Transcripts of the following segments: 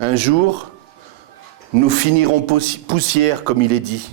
Un jour, nous finirons poussière, comme il est dit.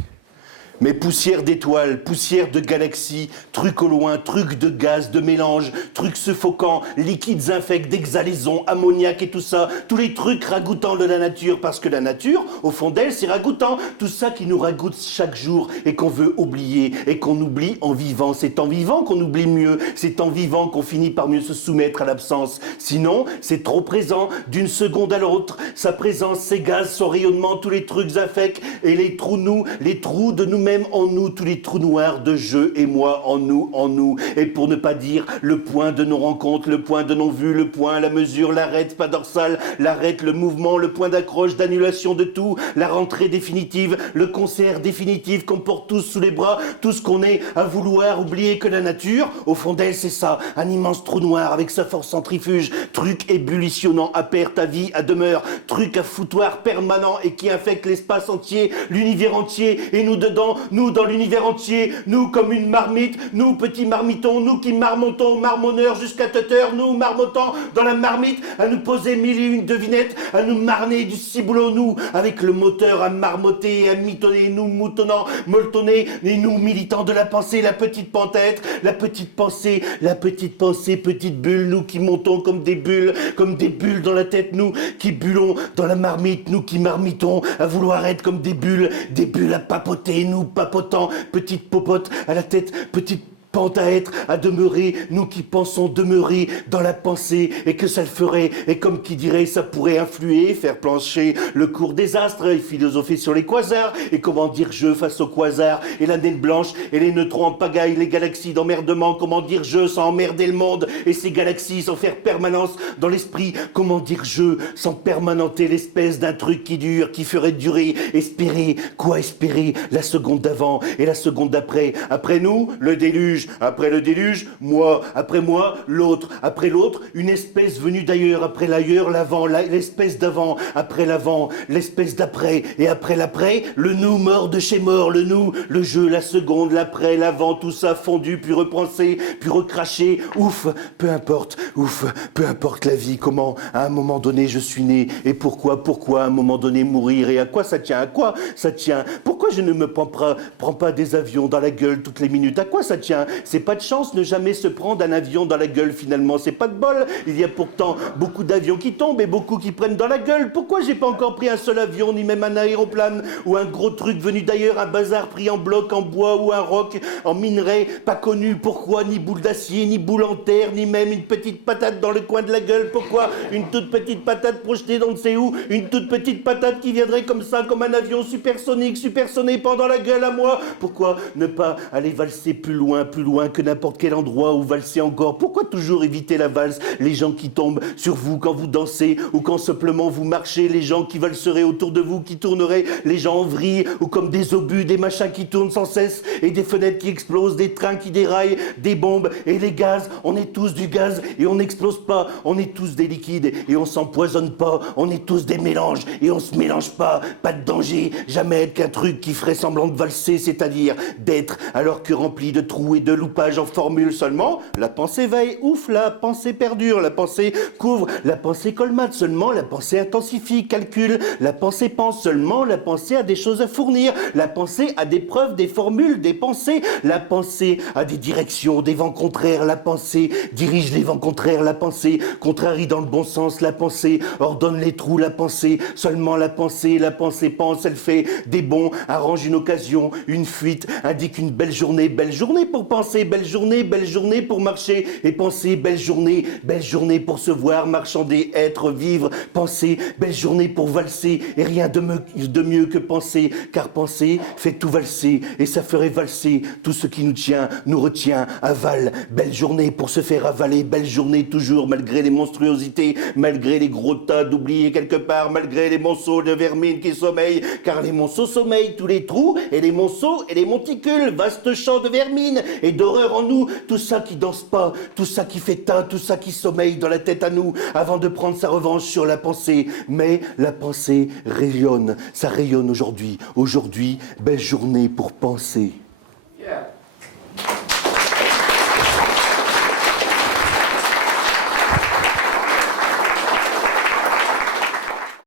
Mais poussière d'étoiles, poussière de galaxies, trucs au loin, trucs de gaz, de mélange, trucs suffocants, liquides infects, d'exhalaisons, ammoniac et tout ça, tous les trucs ragoûtants de la nature, parce que la nature, au fond d'elle, c'est ragoûtant. Tout ça qui nous ragoûte chaque jour et qu'on veut oublier et qu'on oublie en vivant. C'est en vivant qu'on oublie mieux, c'est en vivant qu'on finit par mieux se soumettre à l'absence. Sinon, c'est trop présent d'une seconde à l'autre. Sa présence, ses gaz, son rayonnement, tous les trucs infects et les trous les trous de nous-mêmes en nous, tous les trous noirs de je et moi en nous. Et pour ne pas dire le point de nos rencontres, le point de nos vues, le point, la mesure, l'arête, pas dorsale, l'arête, le mouvement, le point d'accroche, d'annulation de tout, la rentrée définitive, le concert définitif qu'on porte tous sous les bras, tout ce qu'on est à vouloir oublier que la nature, au fond d'elle, c'est ça, un immense trou noir avec sa force centrifuge, truc ébullitionant à perte, à vie, à demeure, truc à foutoir permanent et qui infecte l'espace entier, l'univers entier, et nous dedans, nous dans l'univers entier, nous comme une marmite, nous petits marmitons, nous qui marmontons, marmonneurs jusqu'à tuteur, nous marmottants dans la marmite, à nous poser mille et une devinettes, à nous marner du ciboulot, nous, avec le moteur à marmotter, à mitonner, nous moutonnants, molletonnés, et nous militants de la pensée, la petite pentêtre, la petite pensée, petite bulle, nous qui montons comme des bulles dans la tête, nous qui bullons dans la marmite, nous qui marmitons, à vouloir être comme des bulles à papoter, nous papotant, petite popote à la tête, petite pente à être, à demeurer, nous qui pensons demeurer dans la pensée, et que ça le ferait, et comme qui dirait, ça pourrait influer, faire plancher le cours des astres, et philosopher sur les quasars, et comment dire je face aux quasars, et la naine blanche, et les neutrons en pagaille, les galaxies d'emmerdement, comment dire je sans emmerder le monde, et ces galaxies sans faire permanence dans l'esprit, comment dire je sans permanenter l'espèce d'un truc qui dure, qui ferait durer, espérer, quoi espérer, la seconde d'avant, et la seconde d'après, après nous, le déluge, après le déluge, moi, après moi, l'autre, après l'autre, une espèce venue d'ailleurs, après l'ailleurs, l'avant, l'espèce d'avant, après l'avant, l'espèce d'après, et après l'après, le nous mort de chez mort, le nous, le jeu, la seconde, l'après, l'avant, tout ça fondu, puis repensé, puis recraché, ouf, peu importe la vie, comment, à un moment donné, je suis né, et pourquoi, à un moment donné, mourir, et à quoi ça tient, pourquoi je ne me prends pas des avions dans la gueule toutes les minutes, à quoi ça tient? C'est pas de chance ne jamais se prendre un avion dans la gueule finalement, c'est pas de bol. Il y a pourtant beaucoup d'avions qui tombent et beaucoup qui prennent dans la gueule. Pourquoi j'ai pas encore pris un seul avion, ni même un aéroplane, ou un gros truc venu d'ailleurs, un bazar pris en bloc, en bois ou un roc, en minerai, pas connu, pourquoi, ni boule d'acier, ni boule en terre, ni même une petite patate dans le coin de la gueule, pourquoi une toute petite patate projetée dans ne sait où, une toute petite patate qui viendrait comme ça, comme un avion supersonique, supersonné pendant la gueule à moi, pourquoi ne pas aller valser plus loin que n'importe quel endroit où valser encore. Pourquoi toujours éviter la valse? Les gens qui tombent sur vous quand vous dansez ou quand simplement vous marchez, les gens qui valseraient autour de vous, qui tourneraient, les gens en vrille ou comme des obus, des machins qui tournent sans cesse et des fenêtres qui explosent, des trains qui déraillent, des bombes et les gaz. On est tous du gaz et on n'explose pas. On est tous des liquides et on s'empoisonne pas. On est tous des mélanges et on se mélange pas. Pas de danger, jamais être qu'un truc qui ferait semblant de valser, c'est-à-dire d'être alors que rempli de trous et de loupage en formule seulement, la pensée veille, ouf, la pensée perdure, la pensée couvre, la pensée colmate seulement, la pensée intensifie, calcule, la pensée pense seulement, la pensée a des choses à fournir, la pensée a des preuves, des formules, des pensées, la pensée a des directions, des vents contraires, la pensée dirige les vents contraires, la pensée contrarie dans le bon sens, la pensée ordonne les trous, la pensée, seulement la pensée pense, elle fait des bons, arrange une occasion, une fuite, indique une belle journée pour penser, belle journée pour marcher et penser, belle journée pour se voir, marchander, être, vivre, penser, belle journée pour valser et rien de mieux que penser, car penser fait tout valser et ça ferait valser tout ce qui nous tient, nous retient, avale, belle journée pour se faire avaler, belle journée toujours malgré les monstruosités, malgré les gros tas d'oubliés quelque part, malgré les monceaux de vermine qui sommeillent, car les monceaux sommeillent tous les trous et les monceaux et les monticules, vaste champ de vermine et d'horreur en nous, tout ça qui danse pas, tout ça qui fait tas, tout ça qui sommeille dans la tête à nous, avant de prendre sa revanche sur la pensée. Mais la pensée rayonne, ça rayonne aujourd'hui. Aujourd'hui, belle journée pour penser.